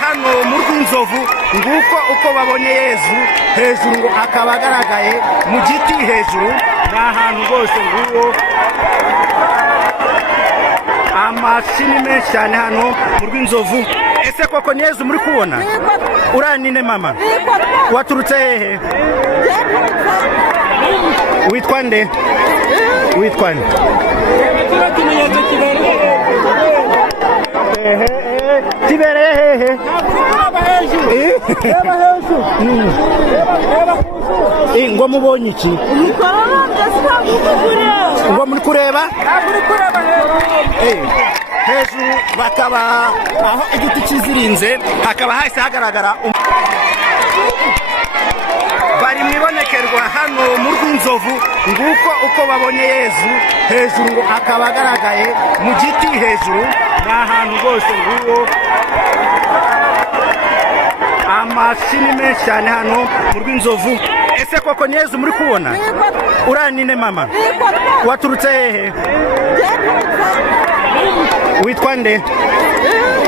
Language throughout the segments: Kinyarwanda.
hano mu rw'inzovu nguko uko babonye Yezu hejuru ngo akaba agaragaye mu giti hejuru ni ahantu rwose nguwo amashini menshi cyane hano mu rw'inzovu. Ese koko ni Yezu muri kubona? Uranine mama? Waturutse hehe? Witwa nde? Witwa nde? Kibereye hehe? Ngo mubonye iki? Ngo muri kureba? Hejuru bakaba aho igiti kizirinze hakaba hahise hagaragara bari mwibonekerwa hano mu rw'inzovu nguko uko babonye Yezu hejuru ngo akaba agaragaye mu giti hejuru ni ahantu rwose nguwo amashini menshi cyane hano mu rw'inzovu. Ese koko ni Yezu muri kubona? Uranine mama? Waturutse hehe? Witwa nde?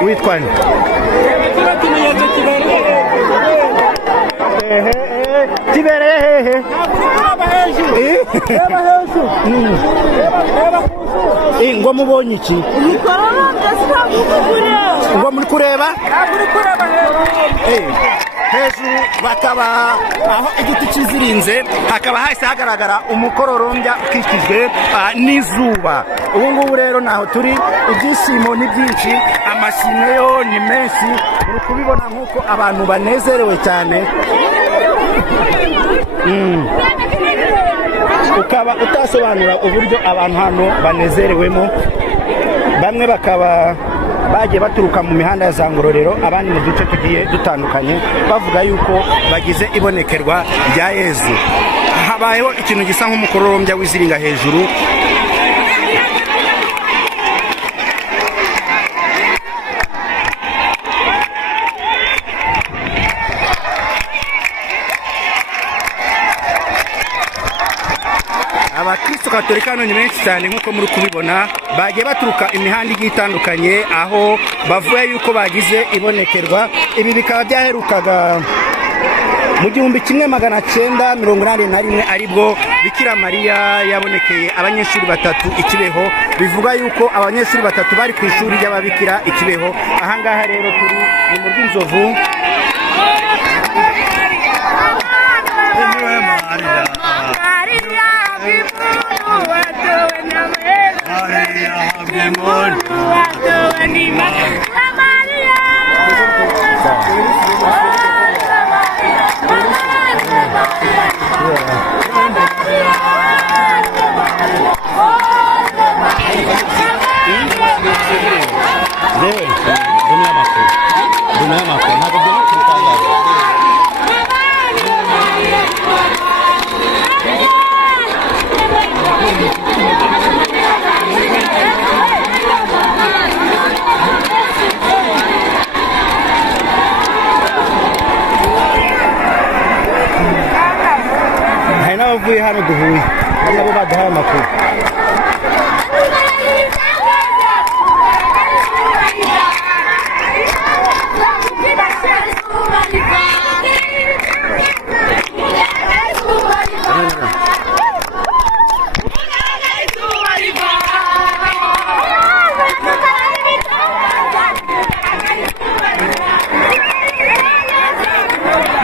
Witwa nde? Kibereye hehe? Ngo mubonye iki? Ngo muri kureba? Hejuru bakaba aho igiti kizirinze hakaba hahise hagaragara umukororombya ukikijwe n'izuba. Ubu ngubu rero naho turi ibyishimo ni byinshi, amashimwe yo ni menshi, uri kubibona nk'uko abantu banezerewe cyane. Ukaba utasobanura uburyo abantu hano banezerewemo. Bamwe bakaba bagiye baturuka mu mihanda ya za Ngororero, abandi mu duce tugiye dutandukanye bavuga yuko bagize ibonekerwa rya Yezu. Habayeho ikintu gisa nk'umukororombya w'iziringa hejuru. Abakristo Katolika hano ni benshi cyane nk'uko muri kubibona, bagiye baturuka imihanda igiye itandukanye aho bavuye yuko bagize ibonekerwa. Ibi bikaba byaherukaga mu 1981 aribwo Bikiramaria yabonekeye abanyeshuri batatu ikibeho. Bivuga yuko abanyeshuri batatu bari ku ishuri ry'ababikira ikibeho. Ahangaha rero turi ni mu rw'inzovu. Navuye hano duhuye nabo baduhaye amakuru.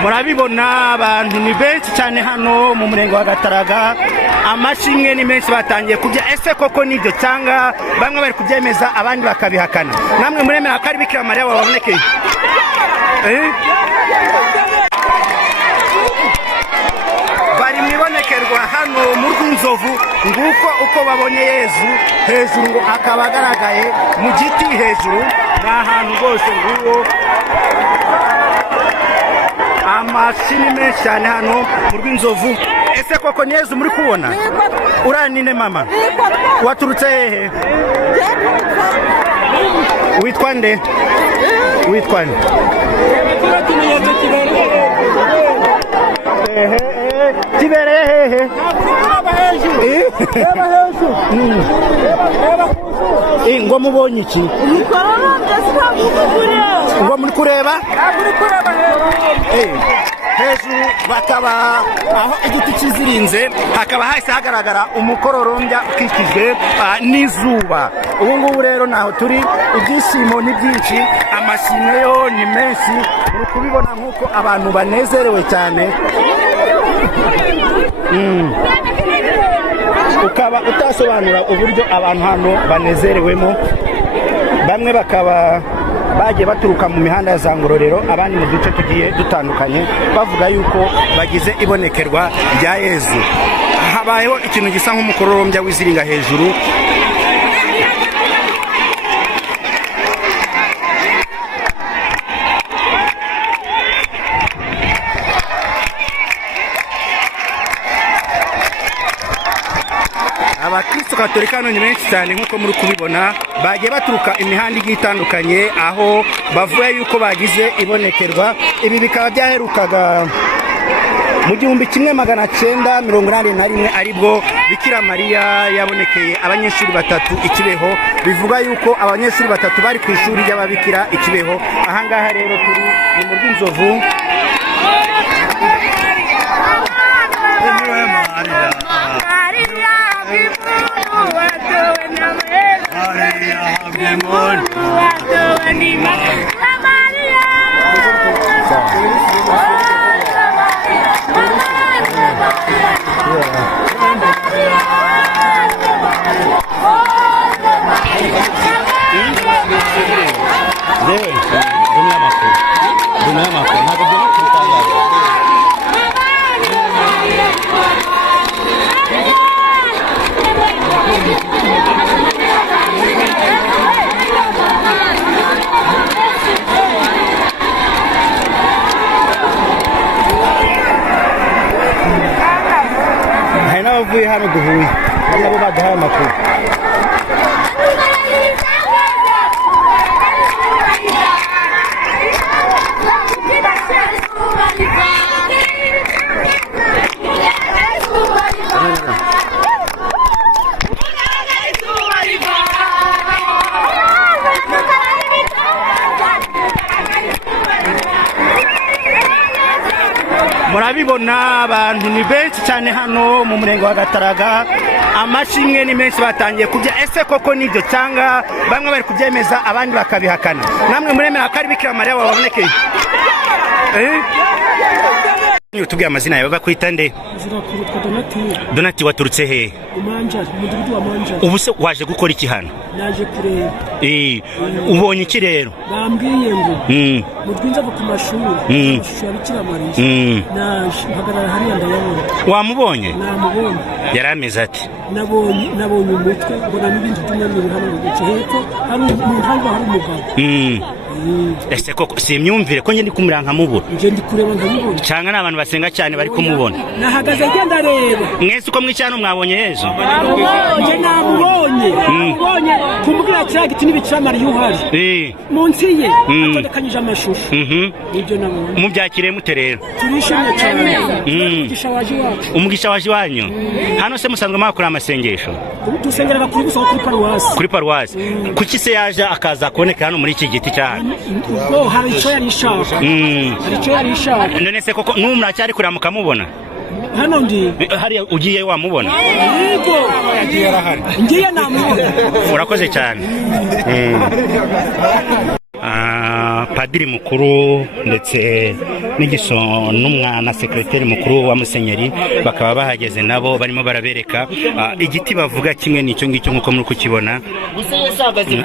Murabibona abantu ni benshi cyane hano mu murenge wa Gataraga, amashimwe ni menshi batangiye kubya. Ese koko nibyo cyangwa bamwe bari kubyemeza abandi bakabihakana? Namwe muremera ko ari Bikiramaria wabonekeye? Bari mwibonekerwa hano mu rw'inzovu nguko uko babonye Yezu hejuru ngo akaba agaragaye mu giti hejuru ni ahantu rwose nguwo amashini menshi cyane hano mu rw'inzovu. Ese koko ni Yezu muri kubona? Uranine mama? Waturutse hehe? Witwa nde? Witwa nde? kibereye hehe ngo mubonye iki ngo muri kureba hejuru bakaba aho igiti kizirinze hakaba hahise hagaragara umukororombya ukikijwe n'izuba. ubu ngubu rero naho turi ibyishimo ni byinshi, amashimwe yo ni menshi, uri kubibona nk'uko abantu banezerewe cyane. ukaba utasobanura uburyo abantu hano banezerewemo, bamwe bakaba bagiye baturuka mu mihanda ya za Ngororero, abandi mu duce tugiye dutandukanye, bavuga yuko bagize ibonekerwa rya Yezu. Habayeho ikintu gisa nk'umukororombya w'iziringa hejuru. Abakristo Katolika hano ni benshi cyane nk'uko muri kubibona, bagiye baturuka imihanda igiye itandukanye, aho bavuye yuko bagize ibonekerwa. Ibi bikaba byaherukaga mu 1981 aribwo Bikiramaria yabonekeye abanyeshuri batatu ikibeho. Bivuga yuko abanyeshuri batatu bari ku ishuri ry'ababikira ikibeho. Ahangaha rero turi ni mu Rwinzovu. Navuye hano duhuye nabo badahaye amakuru. Murabibona abantu ni benshi cyane hano mu murenge wa Gataraga, amashimwe ni menshi batangiye kubya. Ese koko nibyo cyangwa bamwe bari kubyemeza abandi bakabihakana? Namwe muremera ko ari Bikiramaria wabonekeye? Utubwiye amazina yawe bakwita nde? Donati. Waturutse he? Umanja, umudugudu wa Manja. Ubu se waje gukora iki hano? Naje kureba. Ubonye iki rero? Bambwiye ngo mu Rwinzovu ku mashuri amashusho ya Bikiramaria. Naje mpagarara hariya ndayabona. Wamubonye? Namubonye. Yari ameze ati? Nabonye umutwe, mbona n'ibindi by'umweru hano mu gice hepfo, hari umuhanda hari umugabo. Ese koko si imyumvire ko ndi kumuranga nkamubura? Nje ndi kureba nkamubona. Cyangwa n'abantu basenga cyane bari kumubona? Nahagaze genda reba. Mwese uko mwicana mwabonye Yezu? Nje namubonye. Namubonye kumbwira cya giti n'Ibikiramaria uhari. Munsi ye atondekanyije amashusho. Ibyo nabonye. Mubyakire mute rero? Turishimye cyane. Umugisha waje wacu. Umugisha waje wanyu. Hano se musanzwe makora amasengesho? Dusengera kuri gusa kuri paruwasi. Kuri paruwasi. Kuki se yaje akaza kuboneka hano muri iki giti cyane? Ubwo hari icyo yari ishaka. Hari icyo yari ishaka. None se koko n'umuracyari kuramuka mubona? Hano ndi. Hari ugiye wamubona? Yego. Ngiye namubona. Urakoze cyane. Padiri mukuru ndetse n'igiso n'umwana sekretari mukuru wa Musenyeri bakaba bahageze nabo barimo barabereka igiti bavuga kimwe n'icyo ngicyo nk'uko muri kukibona.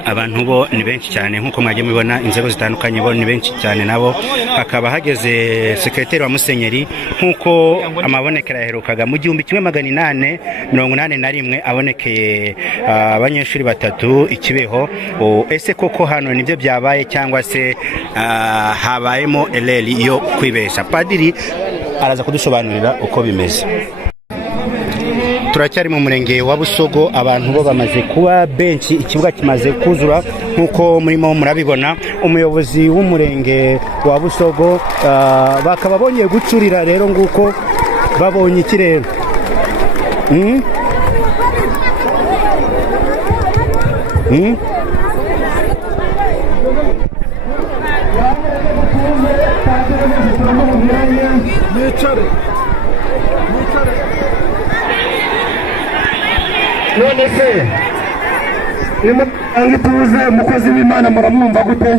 Abantu bo ni benshi cyane nk'uko mwagiye mubibona, inzego zitandukanye bo ni benshi cyane nabo. Hakaba hageze sekretari wa Musenyeri nk'uko amabonekera yaherukaga mu 1881 abonekeye abanyeshuri batatu ikibeho. Ese koko hano nibyo byabaye cyangwa se habayemo eleri yo kwibesha? Padiri araza kudusobanurira uko bimeze. Turacyari mu murenge wa Busogo, abantu bo bamaze kuba benshi, ikibuga kimaze kuzura nkuko murimo murabibona. Umuyobozi w'umurenge wa Busogo bakaba bongeye gucurira rero nguko babonye iki rero none se nimutanga ituze umukozi w'Imana muramwumva gute?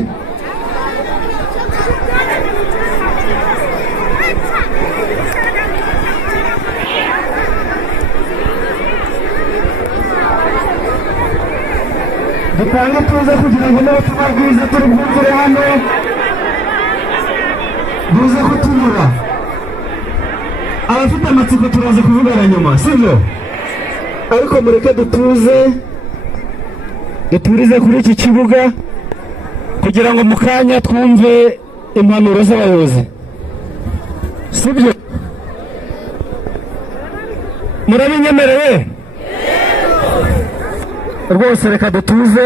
dutanga ituze kugira ngo n'ubutumwa bwiza turi bwumvire hano buze kutunyura. Abafite amatsiko turaza kuvugana nyuma, sibyo? Ariko mureke duturize kuri iki kibuga kugira ngo mu kanya twumve impanuro z'abayobozi, sibyo? Murabinyemereye rwose? Reka dutuze.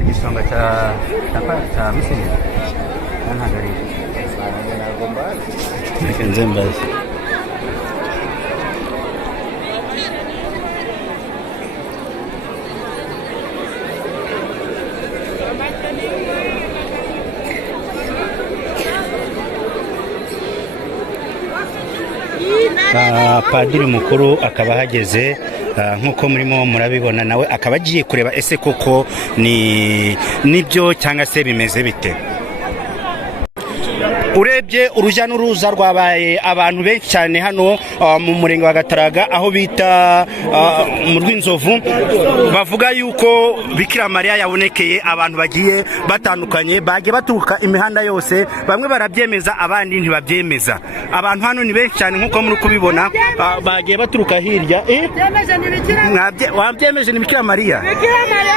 igisonga cya Musanze ntagarira nze mbazi padiri mukuru akaba hageze nk'uko murimo murabibona, nawe akaba agiye kureba ese koko nibyo cyangwa se bimeze bite. Urebye urujya n'uruza rwabaye abantu benshi cyane hano mu murenge wa Gataraga aho bita mu Rwinzovu, bavuga yuko Bikiramaria yabonekeye abantu bagiye batandukanye, bagiye baturuka imihanda yose, bamwe barabyemeza abandi ntibabyemeza. Abantu hano ni benshi cyane nk'uko muri kubibona, bagiye baturuka hirya. Wabyemeje ni Bikiramaria? Bikiramaria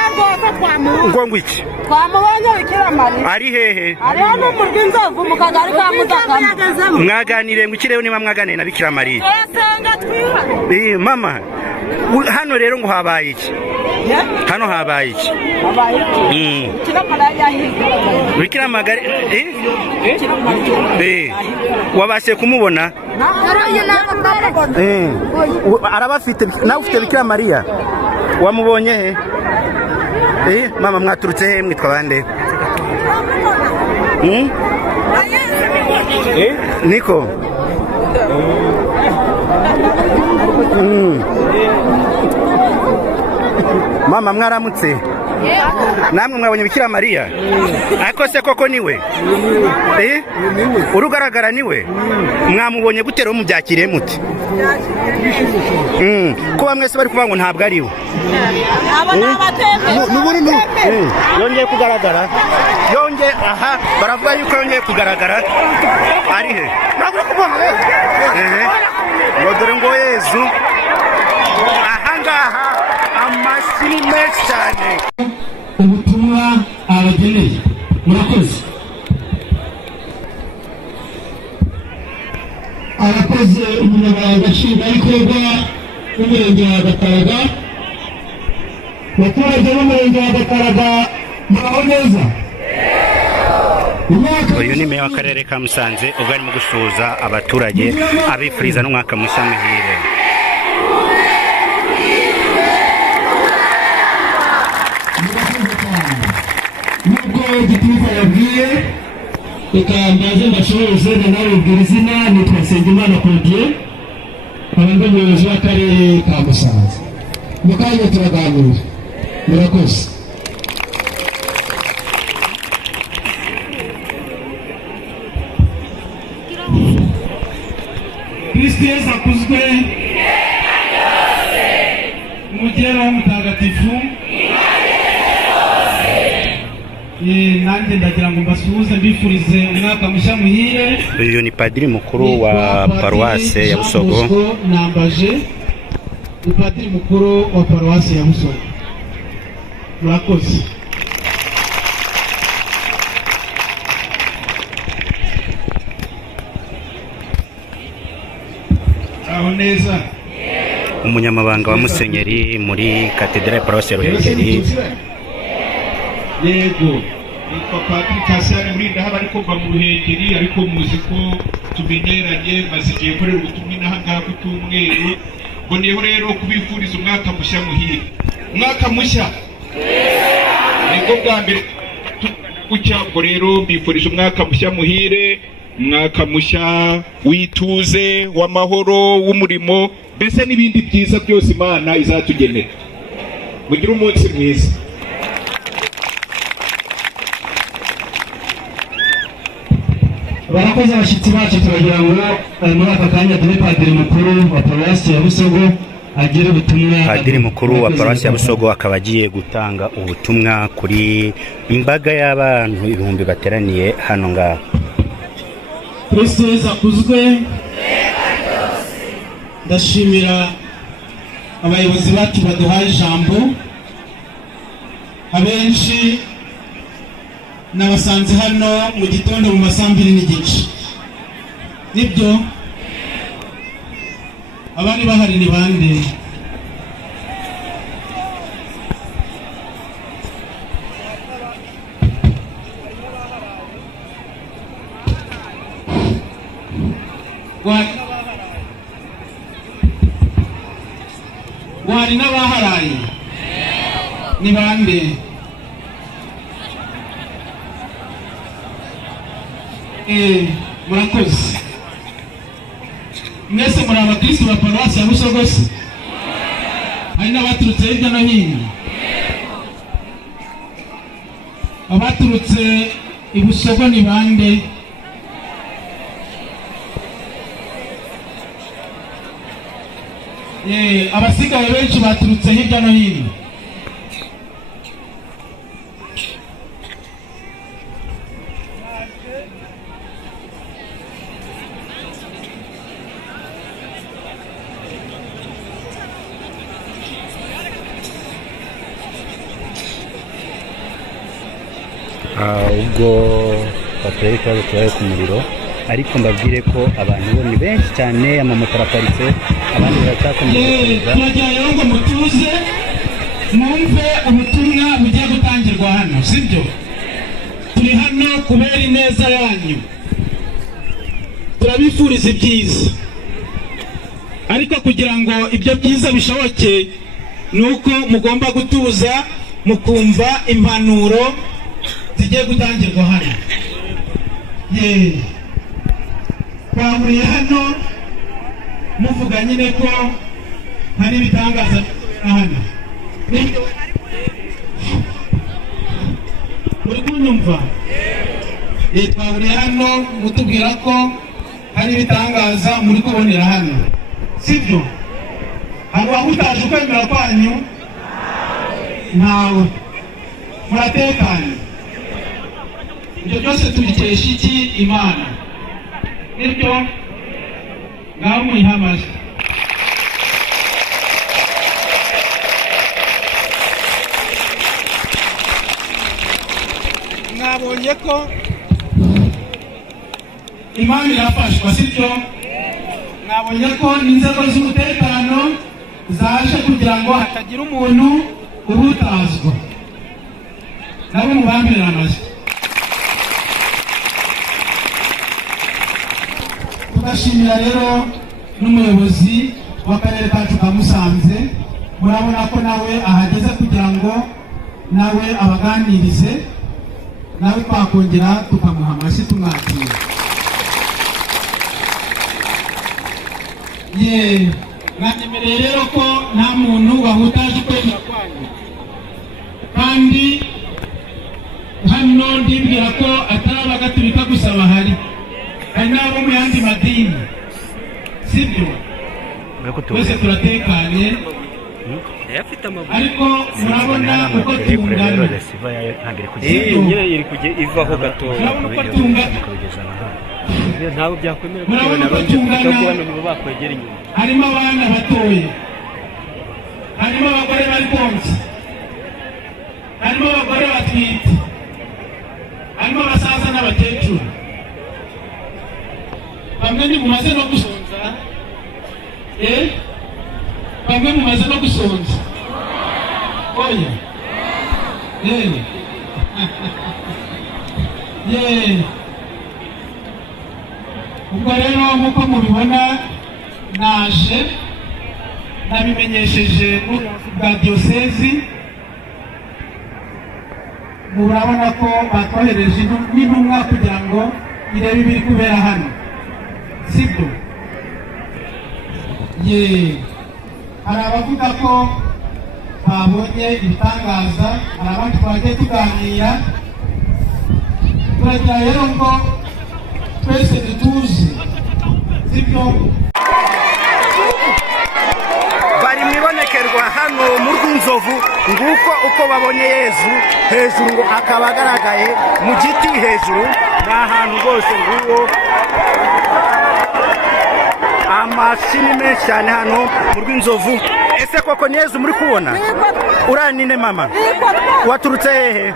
ngo ngwiki twamubonye Bikiramaria ari hehe? ari hano mu Rwinzovu mu kagari ka Musanze. Mwaganire ngo ikireo niba mwaganire na Bikiramaria? Turasenga twihana. Mama, hano rero ngo habaye iki? Hano habaye iki? Bikiramaria wabashe kumubona? Arabafite. Nawe ufite Bikiramaria? Wamubonye he? Mama, mwaturutse he? Mwitwa bande? Niko mama, mwaramutse? Namwe mwabonye Bikiramaria? Ariko se koko niwe? Urugaragara niwe? Mwamubonye gute rero, mubyakiriye muti? Kuba mwese bari kuvuga ngo ntabwo ari we. Yongeye kugaragara? Aha, baravuga yuko yongeye kugaragara. Ari he? Ngo dore ngo Yezu. Aha ngaha amashyi menshi cyane. Ubutumwa abageneye, murakoze. Arakoze umunyamabanga nshingwabikorwa w'umurenge wa Gataraga. Abaturage b'umurenge wa Gataraga muraho neza? Uyu ni meya w'akarere ka Musanze ubwo arimo gusuhuza abaturage abifuriza n'umwaka mushya muhire. Nubwo igitiza yabwiye, reka mbaze mbashoboze nanabibwira izina. Nitwa Nsengimana Claudien, abandi umuyobozi w'akarere ka Musanze. Mu kanya turaganira, murakoze. Kristo Yesu akuzwe. Umugera w'umutagatifu. Nanjye ndagira ngo mbasuhuze mbifurize umwaka mushya muhire. Uyu ni padiri mukuru wa paruwase ya Busogo. Nambaje ni padiri mukuru wa paruwase ya Busogo. Murakoze. Aho neza. Umunyamabanga wa Musenyeri muri Katedrali ya Paruwase ya Ruhengeri. yego nitwa Patrick Kasane murinda haba ariko mva mu Ruhengeri ariko muzi ko tumenyeranye maze igihe korera ubutumwa inaha ngaha ku cyumweru mboneyeho rero kubifuriza umwaka mushya muhire umwaka mushya nibwo bwa mbere ubwo rero mbifurije umwaka mushya muhire umwaka mushya wituze w'amahoro w'umurimo mbese n'ibindi byiza byose Imana izatugenera mugire umunsi mwiza barakoze abashyitsi bacu turagira ngo muri aka kanya dore padiri mukuru wa paruwasi ya Busogo agire ubutumwa. Padiri mukuru wa paruwasi ya Busogo akaba agiye gutanga ubutumwa kuri imbaga y'abantu ibihumbi bateraniye hano ngaho. Kristo Yesu akuzwe. Ndashimira abayobozi bacu baduhaye ijambo abenshi nabasanze hano mu gitondo mu masambiri n'igice nibyo abandi bahari ni bande wari n'abaharaye ni bande murakoze mwese muri abakristo ba paruwasi ya Busogo hari n'abaturutse hirya no hino abaturutse i Busogo ni bande abasigaye benshi baturutse hirya no hino ubwo bateye ikibazo kibaye ku muriro ariko mbabwire ko abantu bo ni benshi cyane amamoto araparitse abandi baracyakomeje turagira rero ngo mutuze mwumve ubutumwa bugiye gutangirwa hano sibyo turi hano kubera ineza yanyu turabifuriza ibyiza ariko kugira ngo ibyo byiza bishoboke nuko mugomba gutuza mukumva impanuro zigiye gutangirwa hano twahuriye hano muvuga nyine ko hari ibitangaza hano muri kunyumva twahuriye hano mutubwira ko hari ibitangaza muri kubonera hano sibyo hari uwahutaje ukwemera kwanyu ntawe muratekanye ibyo byose tubikesha iki Imana nibyo ngaho muyihamaze mwabonye ko Imana irafashwa sibyo mwabonye ko inzego z'umutekano zaje kugira ngo hatagira umuntu uhutazwa nabo mubambirira amajwi tugashimira rero n'umuyobozi w'akarere kacu ka Musanze murabona ko nawe ahageze kugira ngo nawe abaganirize nawe twakongera tukamuha amashyi tumwakira mwanyemereye rero ko nta muntu wahutaje ukwemera kwanyu kandi hano ndibwira ko atari abagatulika gusa bahari hari n'abo mu yandi madini sibyo twese turatekanye ariko murabona uko tungana ivaho gatoya murabona uko tungana ntabwo byakwemera murabona uko tungana bakwegera inyuma harimo abana batoya harimo abagore bari konsa harimo abagore batwite harimo abasaza n'abakecuru bamwe mumaze no gusonza bamwe mumaze no gusonza oya ubwo rero nk'uko mubibona naje nabimenyesheje bwa diyosezi murabona ko batwohereje n'intumwa kugira ngo irebe ibiri kubera hano sibyo hari abavuga ko babonye ibitangaza hari abandi twagiye tuganira turagira rero ngo twese dutuze sibyo bari mwibonekerwa hano mu rw'inzovu nguko uko babonye Yezu hejuru ngo akaba agaragaye mu giti hejuru ni ahantu rwose nguwo amashini menshi cyane hano mu rw'inzovu. Ese koko ni Yezu muri kubona? Uranine mama? Waturutse hehe?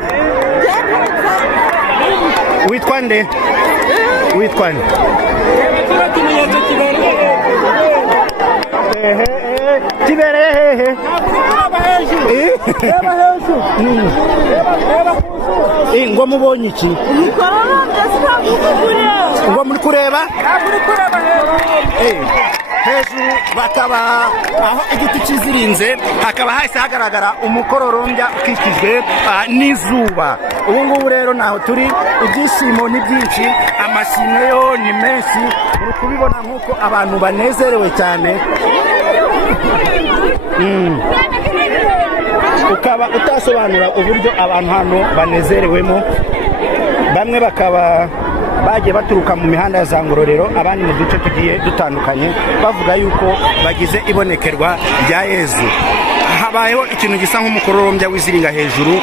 Witwa nde? Witwa nde? Kibereye hehe? Ngo mubonye iki? Ngo muri kureba? Hejuru bakaba aho igiti kizirinze hakaba hahise hagaragara umukororombya ukikijwe n'izuba. Ubu ngubu rero naho turi ibyishimo ni byinshi, amashimwe yo ni menshi, muri kubibona nk'uko abantu banezerewe cyane. Ukaba utasobanura uburyo abantu hano banezerewemo, bamwe bakaba bagiye baturuka mu mihanda ya za Ngororero, abandi mu duce tugiye dutandukanye, bavuga yuko bagize ibonekerwa rya Yezu. Habayeho ikintu gisa nk'umukororombya wiziringa hejuru.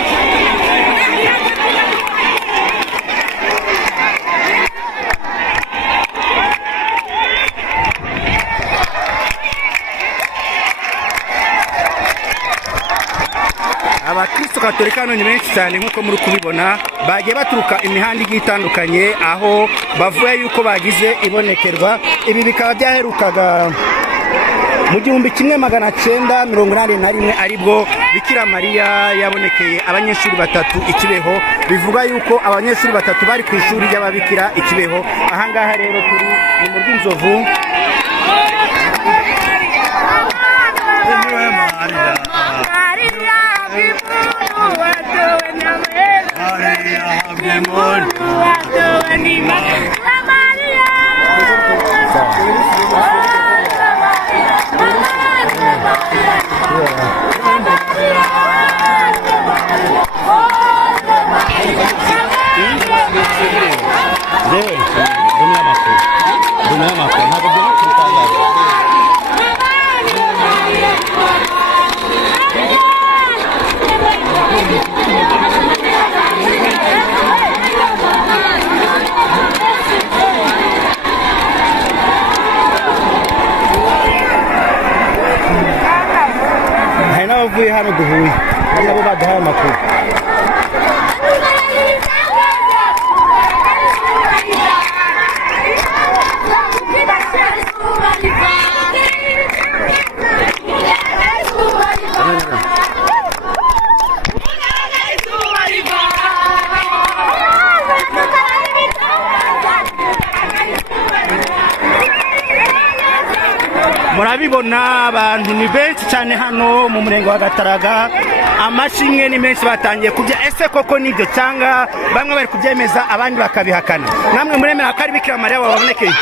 Abakristo Katolika hano ni benshi cyane nk'uko muri kubibona, bagiye baturuka imihanda igiye itandukanye aho bavuye yuko bagize ibonekerwa. Ibi bikaba byaherukaga mu 1981 aribwo Bikiramaria yabonekeye abanyeshuri batatu Ikibeho. Bivuga yuko abanyeshuri batatu bari ku ishuri ry'ababikira Ikibeho. Ahangaha rero turi ni mu rw'inzovu. Hari n'abavuye hano duhuye nabo baduhaye amakuru. Murabibona abantu ni benshi cyane hano mu murenge wa Gataraga, amashimwe ni menshi batangiye kubya. Ese koko nibyo cyangwa bamwe bari kubyemeza abandi bakabihakana? Namwe muremera ko ari Bikiramaria wabonekeye?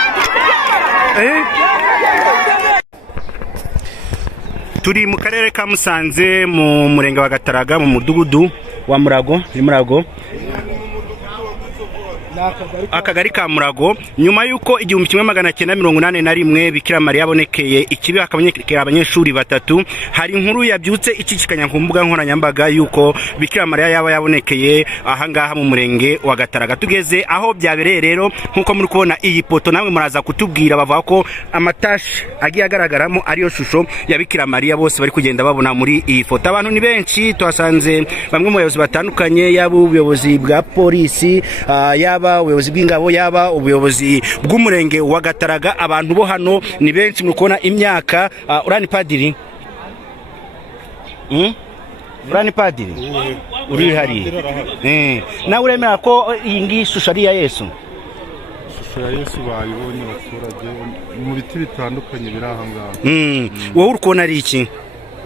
Turi mu karere ka Musanze mu murenge wa Gataraga mu mudugudu wa Murago, ni Murago, akagari ka Murago. Nyuma yuko 1981 Bikiramaria yabonekeye Ikibi akabonekera abanyeshuri batatu, hari inkuru yabyutse ikikikanya ku mbuga nkoranyambaga yuko Bikiramaria yaba yabonekeye ahangaha mu murenge wa Gataraga. Tugeze aho byabereye rero nkuko muri kubona iyi poto, namwe muraza kutubwira. Bavuga ko amatashi agiye agaragaramo ariyo shusho ya Bikiramaria, bose bari kugenda babona muri iyi foto. Abantu ni benshi, twasanze bamwe mu bayobozi batandukanye, yaba ubuyobozi bwa polisi, yaba ubuyobozi bw'ingabo, yaba ubuyobozi bw'umurenge wa Gataraga. Abantu bo hano ni benshi, muri kubona imyaka. Urani padiri? Urani padiri? uri hariya nawe uremera ko iyi ngiyi shusho ari iya Yesu? ishusho ya Yesu bayibonye abaturage mu biti bitandukanye biri aha ngaha. Wowe uri kubona ari iki?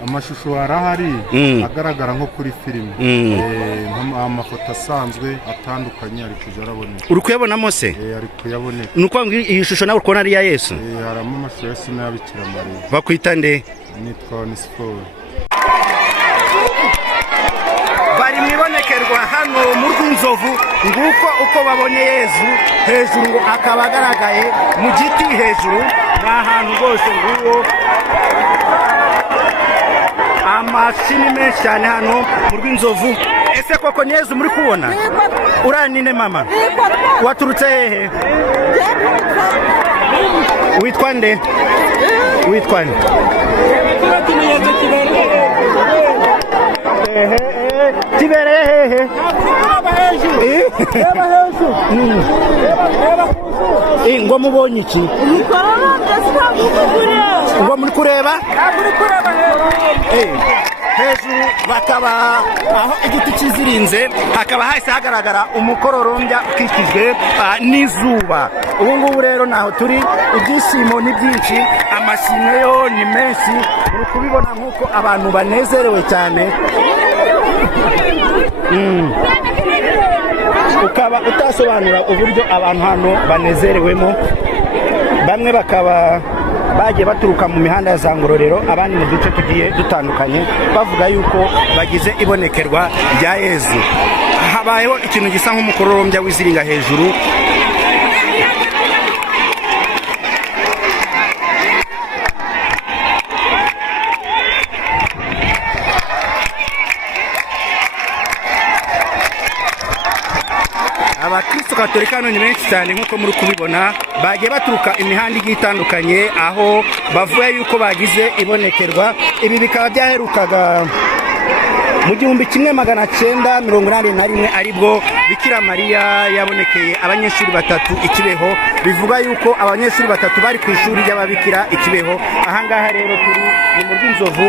Amashusho arahari agaragara nko kuri filime, amafoto asanzwe atandukanye ari kujya araboneka. Uri kuyabonamo se? Ari kuyaboneka. Nuko iyi shusho nawe uri kubona ari iya Yesu? Harimo amashusho ya Yesu n'aya Bikiramaria. Bakwita nde? Nitwa Abonecyeye. Bari mwibonekerwa hano mu rw'inzovu, nguko uko babonye Yesu hejuru, ngo akaba agaragaye mu giti hejuru. Ni ahantu rwose nguwo amashini menshi cyane hano mu rw'inzovu. Ese koko ni Yesu muri kubona? Uranine mama? Waturutse hehe? Witwa nde? Witwa nde? Kibereye hehe? Ngo mubonye iki? Ngo muri kureba? Hejuru bakaba aho igiti kizirinze, hakaba hahise hagaragara umukororombya ukikijwe n'izuba. Ubu ngubu rero naho turi, ibyishimo ni byinshi, amashimwe yo ni menshi. Uri kubibona nk'uko abantu banezerewe cyane. Ukaba utasobanura uburyo abantu hano banezerewemo. Bamwe bakaba bagiye baturuka mu mihanda ya za Ngororero, abandi mu duce tugiye dutandukanye, bavuga yuko bagize ibonekerwa rya Yesu. Habayeho ikintu gisa nk'umukororombya w'iziringa hejuru. Abakristo Katolika hano ni benshi cyane nk'uko muri kubibona, bagiye baturuka imihanda igiye itandukanye, aho bavuye yuko bagize ibonekerwa. Ibi bikaba byaherukaga mu 1981 aribwo Bikiramaria yabonekeye abanyeshuri batatu Ikibeho. Bivuga yuko abanyeshuri batatu bari ku ishuri ry'ababikira Ikibeho. Aha ngaha rero turi ni mu rw'inzovu.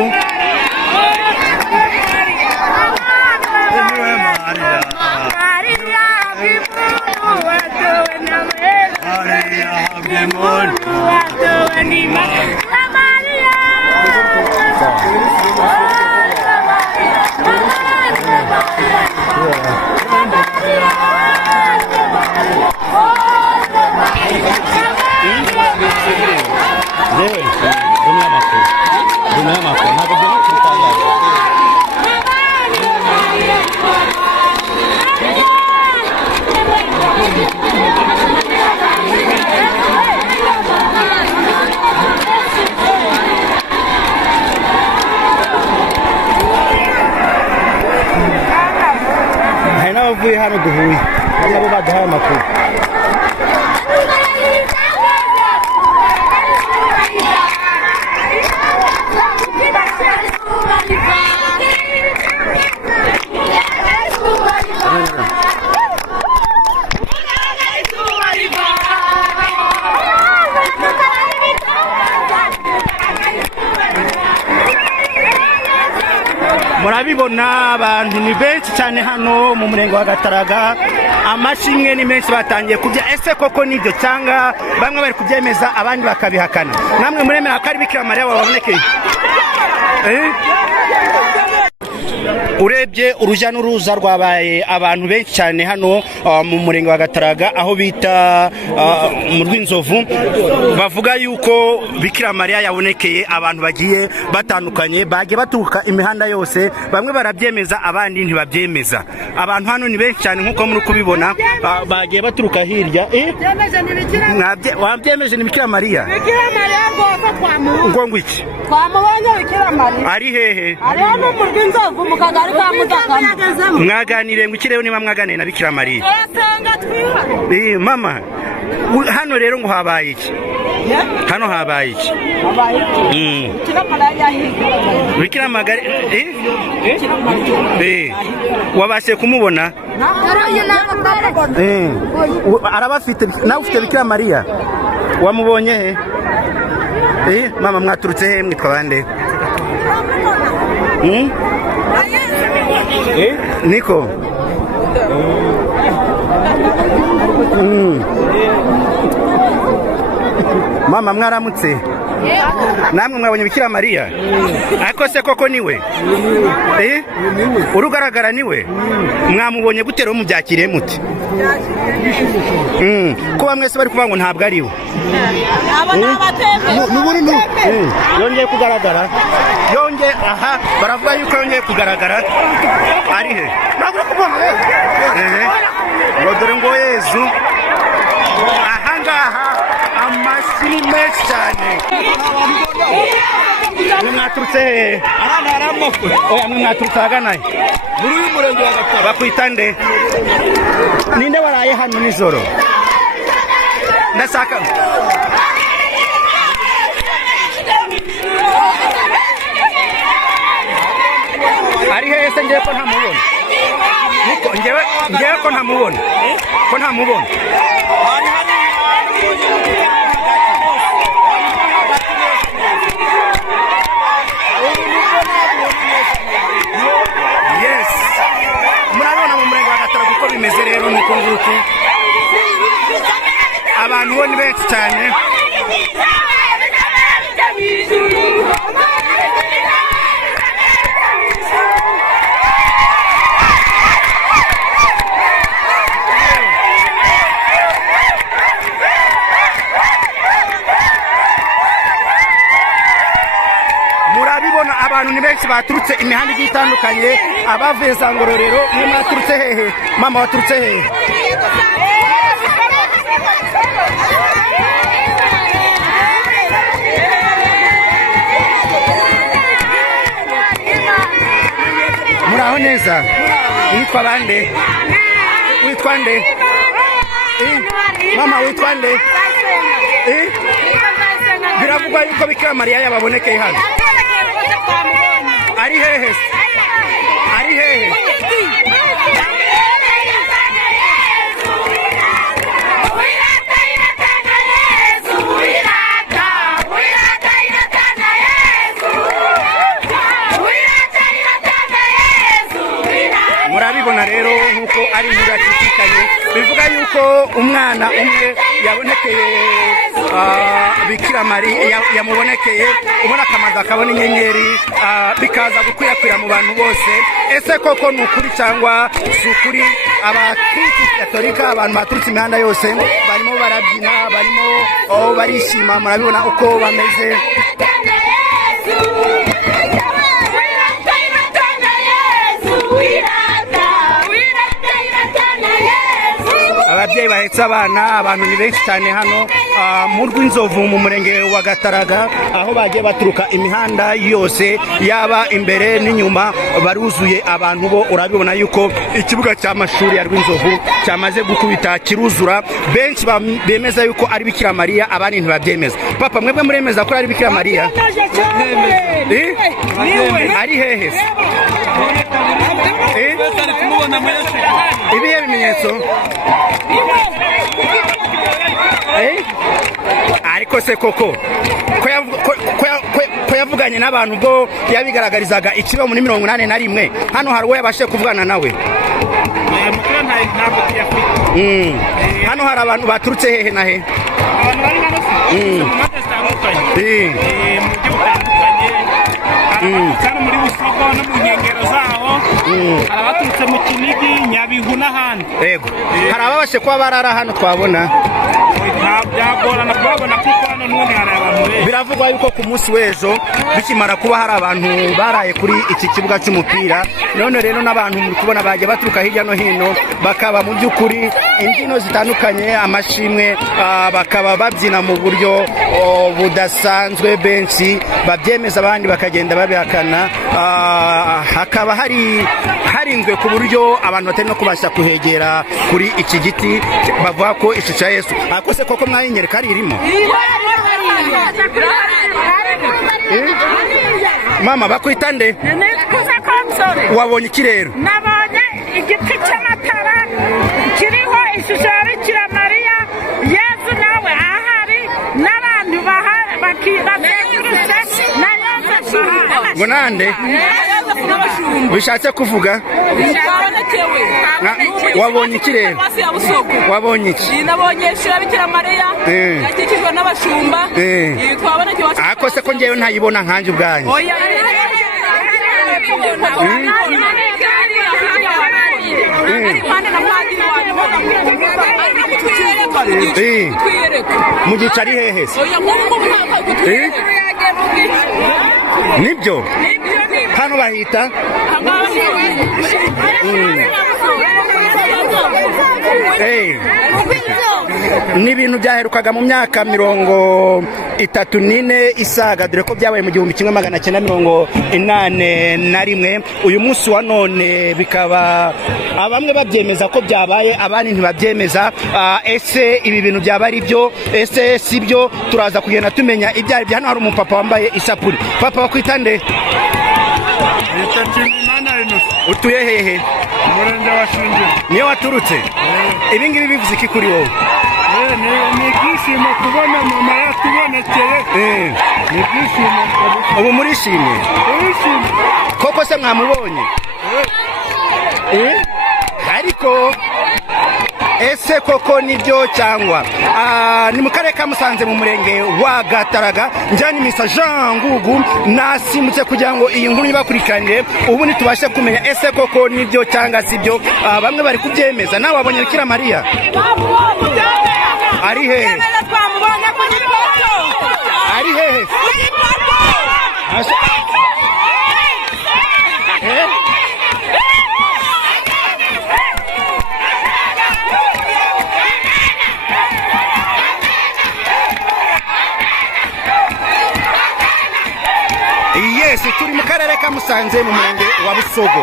Hari n'abavuye hano duhuye, nabo baduhaye amakuru. Murabibona abantu ni benshi cyane hano mu murenge wa Gataraga, amashimwe ni menshi batangiye kubya. Ese koko nibyo cyangwa bamwe bari kubyemeza abandi bakabihakana? Namwe muremera ko ari Bikiramaria wabonekeye? Urebye urujya n'uruza rwabaye abantu benshi cyane hano mu murenge wa Gataraga, aho bita mu rw'inzovu. Bavuga yuko Bikiramaria yabonekeye abantu bagiye batandukanye, bagiye baturuka imihanda yose. Bamwe barabyemeza abandi ntibabyemeza. Abantu hano ni benshi cyane nk'uko muri kubibona, bagiye baturuka hirya. Wabyemeje ni Bikiramaria? Bikiramaria rwose twamubonye. Ngo ngwiki? Twamubonye Bikiramaria. Ari hehe? Ari hano mu rw'inzovu mu kagari ka Musanze. Mwaganire ngo ikirere niba mwaganire na Bikiramaria? Senga twiha. Mama, hano rero ngo habaye iki? Hano habaye iki? Bikiramaria wabashe kumubona? Arabafite. Nawe ufite Bikiramaria? Wamubonye he? Mama, mwaturutse he? Mwitwa bande? niko mama mwaramutse namwe mwabonye Bikira Mariya ariko se koko niwe urugaragara niwe mwamubonye gutero mubyakiriye muti kuba mwese bari kuvuga ngo ntabwo ari we yongeye kugaragara aha baravuga yuko yongeye kugaragara ari he ngo dore ngo Yezu ahangaha amashyi menshi cyane mwaturutse hehe oya mwaturutse ahagana muri uyu murenge wa Gatara bakwita nde ninde waraye hano nijoro ndashaka ari hehe se ngewe ko ntamubona niko ngewe ko ntamubona yes murabona mu murenge wa Gatara kuko bimeze rero nuko nguko abantu bo ni benshi cyane abantu ni benshi baturutse imihanda igiye itandukanye abavuye za Ngororero mwe mwaturutse hehe mama waturutse hehe muraho neza witwa bande mama witwa nde biravugwa yuko Bikira Mariya yababonekeye hano ari hehe murabibona rero nkuko ari murashikanye bivuga yuko umwana umwe yabonekeye Bikira Mariya yamubonekeye ubona akamaza akabona inyenyeri bikaza gukwirakwira mu bantu bose ese koko ni ukuri cyangwa si ukuri abakristo katolika abantu baturutse imihanda yose barimo barabyina barimo barishima murabibona uko bameze ababyeyi bahetse abana abantu ni benshi cyane hano mu rw'inzovu mu murenge wa Gataraga aho bagiye baturuka imihanda yose yaba imbere n'inyuma baruzuye abantu bo urabibona yuko ikibuga cy'amashuri ya rw'inzovu cyamaze gukubita kiruzura benshi bemeza yuko ari Bikira Mariya abandi ntibabyemeza papa mwebwe muremeza ko ari Bikira Mariya ari hehe ibihe bimenyetso ariko se koko ko yavuganye n'abantu bwo yabigaragarizaga ikiba muri 81 hano hari uwo yabashe kuvugana nawe hano hari abantu baturutse hehe na he cyane muri Busogo no mu nkengero zaho abaturutse mu Kinigi Nyabihu n'ahandi yego hari ababashe kuba barara hano twabona byagorana kubabona kuko hano n'ubundi hari abantu benshi biravugwa yuko ku munsi w'ejo bikimara kuba hari abantu baraye kuri iki kibuga cy'umupira none rero n'abantu muri kubona bagiye baturuka hirya no hino bakaba mu by'ukuri imbyino zitandukanye amashimwe bakaba babyina mu buryo budasanzwe benshi babyemeza abandi bakagenda babihakana hakaba harinzwe ku buryo abantu batari no kubasha kuhegera kuri iki giti bavuga ko ishusho ya Yesu akose koko mwayinyereka ari irimo mama bakwita nde wabonye iki rero nabonye igiti cy'amatara kiriho ishusho ya Bikira Mariya Yesu nawe ahari n'abantu bazengurutse na Yosefu ngo nande bishatse kuvuga wabonye iki rero wabonye iki nabonye shira Bikiramaria yakikijwe n'abashumba twabonekewe ako se ko ngewe ntayibona nkanje ubwanjye mu gice ari hehe se nibyo hano bahita ni ibintu byaherukaga mu myaka 34 isaga dore ko byabaye mu 1981 uyu munsi wa none bikaba abamwe babyemeza ko byabaye abandi ntibabyemeza ese ibi bintu byaba ari byo ese si byo turaza kugenda tumenya ibyari bya hano hari umupapa wambaye isapuri papa wakwitande utuye hehe umurenge wa Shingiro niyo waturutse ibi ngibi bivuze iki kuri wowe ni ibyishimo kubona mama yatubonekeye ni ibyishimo ubu murishimye koko se mwamubonye ariko ese koko nibyo cyangwa ni mu karere ka Musanze mu murenge wa Gataraga njyanye misa Jean Ngugu nasimutse kugira ngo iyi nkuru ibakurikiranire ubu nitubashe kumenya ese koko nibyo cyangwa sibyo bamwe bari kubyemeza nawe wabonye Bikiramaria ari hehe ari hehe yes turi mu karere ka Musanze mu murenge wa Busogo.